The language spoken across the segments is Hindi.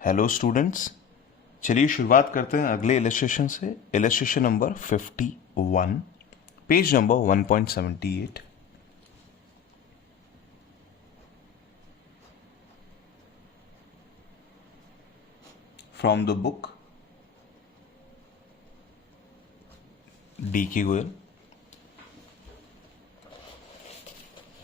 हेलो स्टूडेंट्स, चलिए शुरुआत करते हैं अगले इलस्ट्रेशन से। Illustration number 51, page number 1.78। From the book D K Goyal.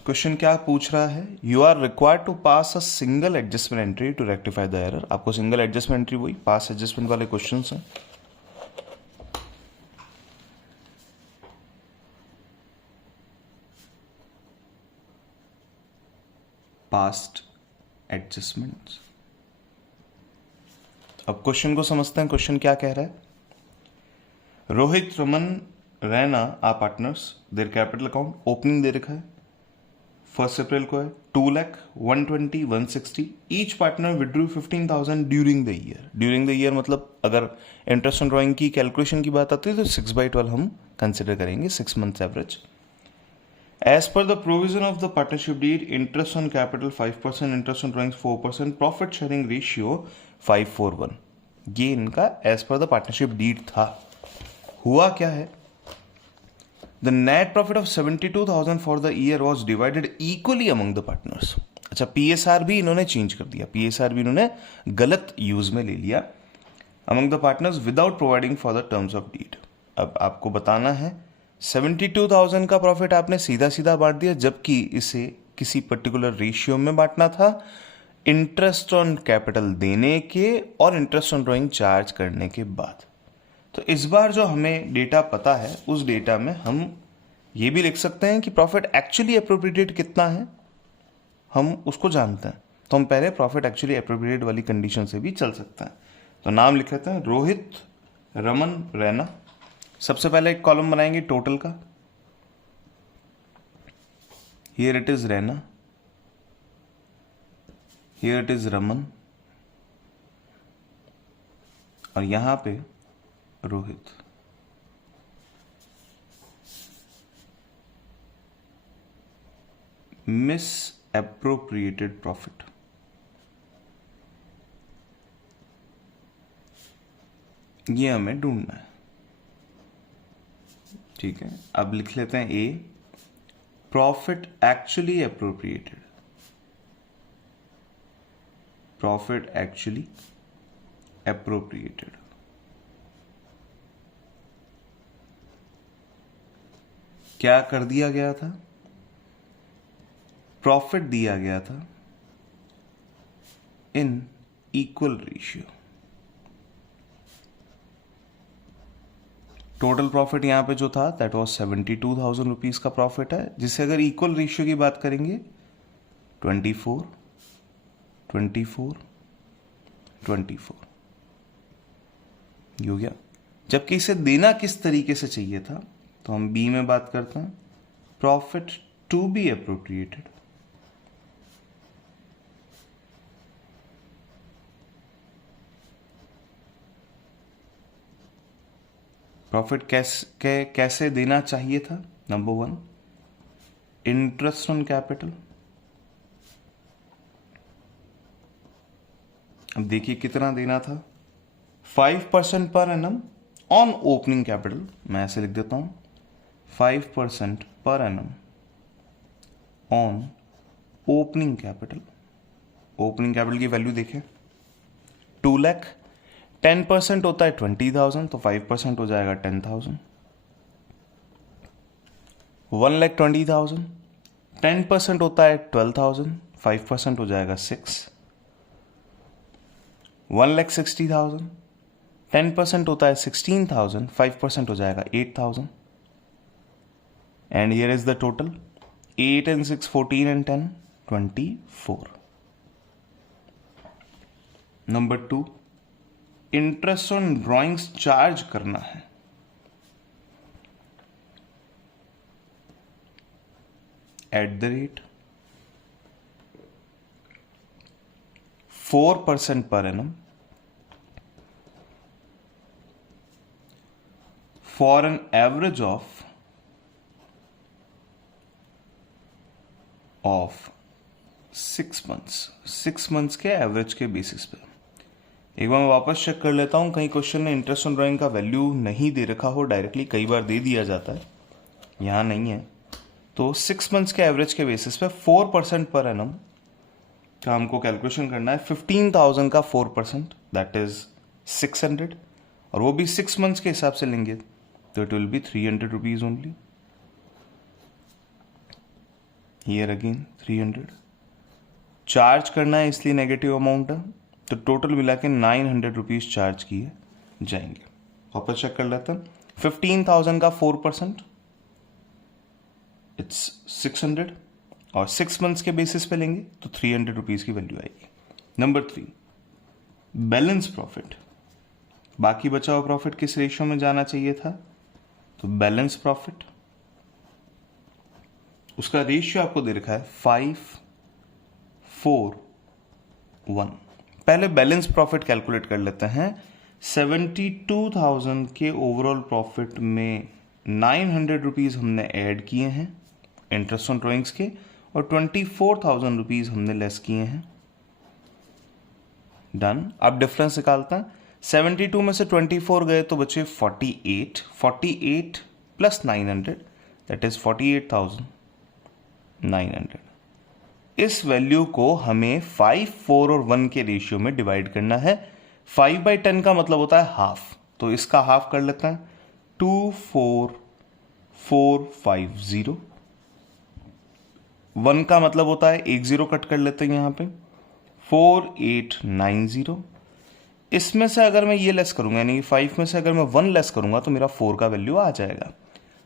Question क्या पूछ रहा है? You are required to pass a single adjustment entry to rectify the error. आपको सिंगल एडजस्टमेंट एंट्री, वही पास एडजस्टमेंट वाले क्वेश्चन हैं। Past adjustments. अब क्वेश्चन को समझते हैं। क्वेश्चन क्या कह रहा है? Rohit, Raman, Raina are partners. Their capital account opening दे रखा है 1 अप्रैल को है 2 lakh 120 160। Each partner withdrew 15,000 during the year. During the year मतलब अगर इंटरेस्ट ऑन ड्रॉइंग की कैलकुलेशन की बात आती है तो 6/12 हम कंसिडर करेंगे, 6 months average. As per the provision of the partnership deed, interest on capital 5%, interest on drawings 4%, profit sharing ratio 5:1। ये इनका as per the partnership deed था। हुआ क्या है? The net profit of 72,000 for the year was divided equally among the partners। अच्छा, PSR भी इन्होंने चेंज कर दिया, PSR भी इन्होंने गलत यूज में ले लिया। Among the partners without providing for the terms of deed। अब आपको बताना है 72,000 का प्रॉफिट आपने सीधा सीधा बांट दिया, जबकि इसे किसी पर्टिकुलर रेशियो में बांटना था, इंटरेस्ट ऑन कैपिटल देने के और इंटरेस्ट ऑन ड्रॉइंग चार्ज करने के बाद। तो इस बार जो हमें डेटा पता है, उस डेटा में हम ये भी लिख सकते हैं कि प्रॉफिट एक्चुअली अप्रोप्रिएटेड कितना है, हम उसको जानते हैं। तो हम पहले प्रॉफिट एक्चुअली अप्रोप्रिएटेड वाली कंडीशन से भी चल सकते हैं। तो नाम लिख लेते हैं, रोहित, रमन, रैना। सबसे पहले एक कॉलम बनाएंगे टोटल का। Here it is Raina, here it is Raman, और यहां पे रोहित। Miss appropriated profit. ये हमें ढूंढना है, ठीक है। अब लिख लेते हैं a, profit actually appropriated. Profit actually appropriated. क्या कर दिया गया था? प्रॉफिट दिया गया था in equal ratio. Total profit यहां पे जो था दैट वाज 72,000 रुपीज का प्रॉफिट है, जिसे अगर इक्वल रेशियो की बात करेंगे 24 24 24 ये हो गया। जबकि इसे देना किस तरीके से चाहिए था, तो हम बी में बात करते हैं, profit to be appropriated. Profit कैसे देना चाहिए था? Number 1, interest on capital. अब देखिए कितना देना था, 5% per annum on opening capital. मैं ऐसे लिख देता हूं, 5% per annum on opening capital. Opening capital की वैल्यू देखें 2 लाख। 10% होता है 20,000, तो 5% हो जाएगा 10,000। 1,20,000। 10% होता है 12,000, 5% हो जाएगा 6। 1,60,000। 10% होता है 16,000, 5% हो जाएगा 8,000। And here is the total, 8 and 6 14 and 10 24। Number 2, interest on drawings charge करना है। At the rate 4% per annum for an average of 6 months. 6 months के एवरेज के बेसिस पे। एक बार मैं वापस चेक कर लेता हूँ, कहीं क्वेश्चन में इंटरेस्ट ऑन ड्राइंग का वैल्यू नहीं दे रखा हो डायरेक्टली, कई बार दे दिया जाता है, यहाँ नहीं है। तो 6 मंथ्स के एवरेज के बेसिस पे 4% पर एनम का हमको कैलकुलेशन करना है। 15,000 का 4% दैट इज 600, और वो भी 6 मंथ्स के हिसाब से लेंगे तो it will be 300 rupees only. Here again 300 charge करना है, इसलिए नेगेटिव अमाउंट है, तो टोटल मिला के 900 रुपीज चार्ज किए जाएंगे। वापस चेक कर लेते हैं। 15,000 का 4% इट्स 600, और 6 मंथ्स के बेसिस पे लेंगे तो 300 रुपीज की वैल्यू आएगी। Number 3, balance profit. बाकी बचा हुआ प्रॉफिट किस रेशियो में जाना चाहिए था, तो बैलेंस प्रॉफिट, उसका रेशियो आपको दे रखा है 5:4:1। पहले बैलेंस प्रॉफिट कैलकुलेट कर लेते हैं। 72,000 के ओवरऑल प्रॉफिट में 900 रुपीज हमने ऐड किए हैं इंटरेस्ट ऑन ड्रॉइंग्स के, और 24,000 रुपीज हमने लेस किए हैं। डन। अब डिफरेंस निकालता है। 72 में से 24 गए तो बचे 48, 48 प्लस 900 दैट इज 48,900। इस वैल्यू को हमें 5, 4 और 1 के रेशियो में डिवाइड करना है। 5/10 का मतलब होता है हाफ, तो इसका हाफ कर लेते हैं। 24450। 1 का मतलब होता है, एक जीरो कट कर लेते हैं यहां पे, 4890। इसमें से अगर मैं ये लेस करूंगा, यानी 5 में से अगर मैं 1 लेस करूंगा तो मेरा 4 का वैल्यू आ जाएगा।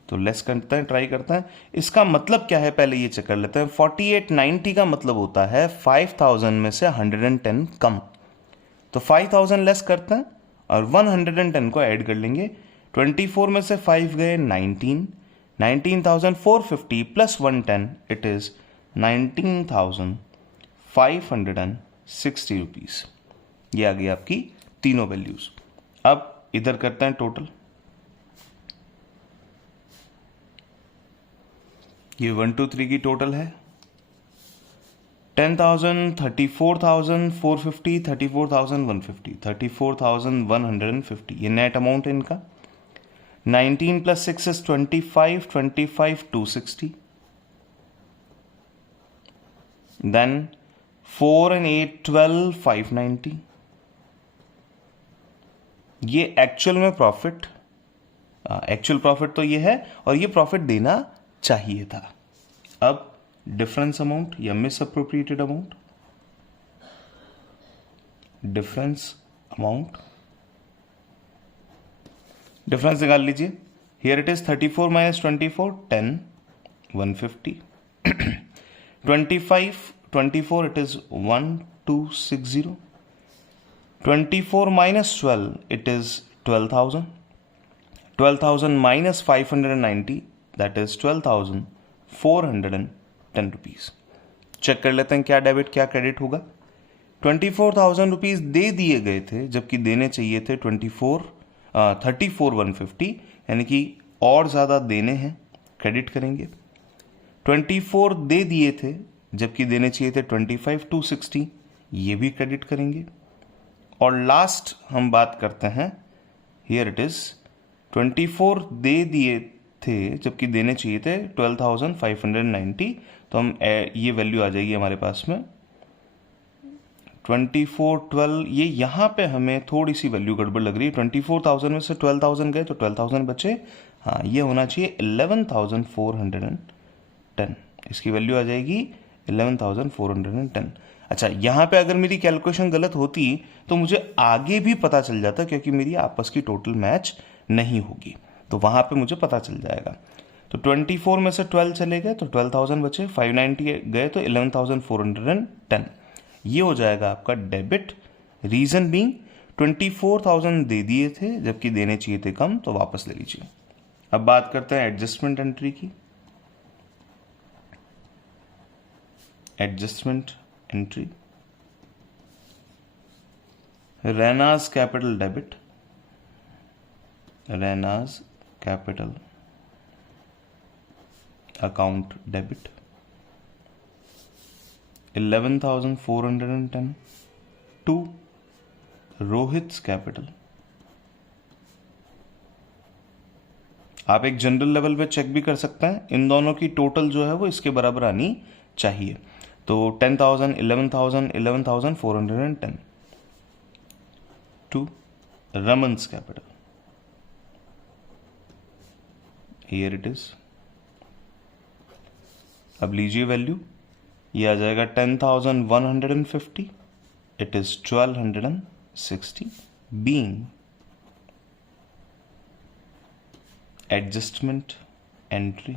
तो लेस करते हैं, ट्राई करते हैं। इसका मतलब क्या है पहले ये चेक कर लेते हैं। 4890 का मतलब होता है 5000 में से 110 कम, तो 5000 लेस करते हैं और 110 को ऐड कर लेंगे। 24 में से 5 गए 19, 19,450 प्लस 110 इट इज 19,560 रुपीज। ये आ गई आपकी तीनों वैल्यूज। अब इधर करते हैं टोटल। ये 1 2 3 की टोटल है। 10,000, 34,450, 34,150, 34,150, ये नेट अमाउंट है इनका। 19 प्लस 6 इज 25, 25,260। Then 4 and 8, 12,590। ये एक्चुअल में प्रॉफिट, एक्चुअल प्रॉफिट तो ये है, और ये प्रॉफिट देना चाहिए था। अब डिफरेंस अमाउंट या miss appropriated amount, difference amount, difference निकाल लीजिए। Here it is 34 minus 24, 10, 150। 25, 24 it is 1260. 24 minus 12 it is 12,000. 12,000 minus 590 that is 12,410 rupees. Check कर लेते हैं क्या डेबिट क्या क्रेडिट होगा। 24,000 रुपीज दे दिए गए थे, जबकि देने चाहिए थे 34,150, यानी कि और ज़्यादा देने हैं, क्रेडिट करेंगे। 24 दे दिए थे, जबकि देने चाहिए थे 25,260, ये भी क्रेडिट करेंगे। और लास्ट हम बात करते हैं, हियर इट इज 24 दे दिए थे, जबकि देने चाहिए थे 12,590, तो हम ये वैल्यू आ जाएगी हमारे पास में 24, 12। ये यहाँ पे हमें थोड़ी सी वैल्यू गड़बड़ लग रही है। 24,000 में से 12,000 गए तो 12,000 बचे, हाँ ये होना चाहिए 11,410। इसकी वैल्यू आ जाएगी 11,410। अच्छा, यहाँ पे अगर मेरी कैलकुलेशन गलत होती तो मुझे आगे भी पता चल जाता, क्योंकि मेरी आपस की टोटल मैच नहीं होगी, तो वहाँ पे मुझे पता चल जाएगा। तो 24 में से 12 चले गए तो 12,000 बचे, 590 गए तो 11,410। ये हो जाएगा आपका डेबिट। रीजन बीइंग 24,000 दे दिए थे, जबकि देने चाहिए थे कम, तो वापस ले लीजिए। अब बात करते हैं एडजस्टमेंट एंट्री की। Adjustment entry, Raina's capital debit, Raina's capital account debit 11,410 to Rohit's capital. आप एक जनरल लेवल पे चेक भी कर सकते हैं, इन दोनों की टोटल जो है वो इसके बराबर आनी चाहिए। तो 10,000, 11,000, 11,410 to Raman's capital. Here it is. अब लीजिए वैल्यू, ये आ जाएगा 10,150, it is 1,260 being adjustment entry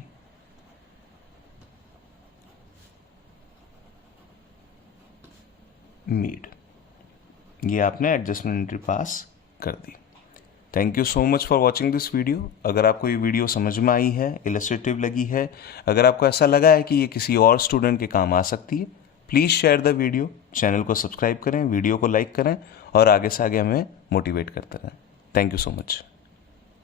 made. ये आपने एडजस्टमेंट एंट्री पास कर दी। Thank you so much for watching this video. अगर आपको ये वीडियो समझ में आई है, इलस्ट्रेटिव लगी है, अगर आपको ऐसा लगा है कि ये किसी और स्टूडेंट के काम आ सकती है, please share the video, channel को सब्सक्राइब करें, वीडियो को लाइक करें और आगे से आगे हमें मोटिवेट करते रहें। Thank you so much.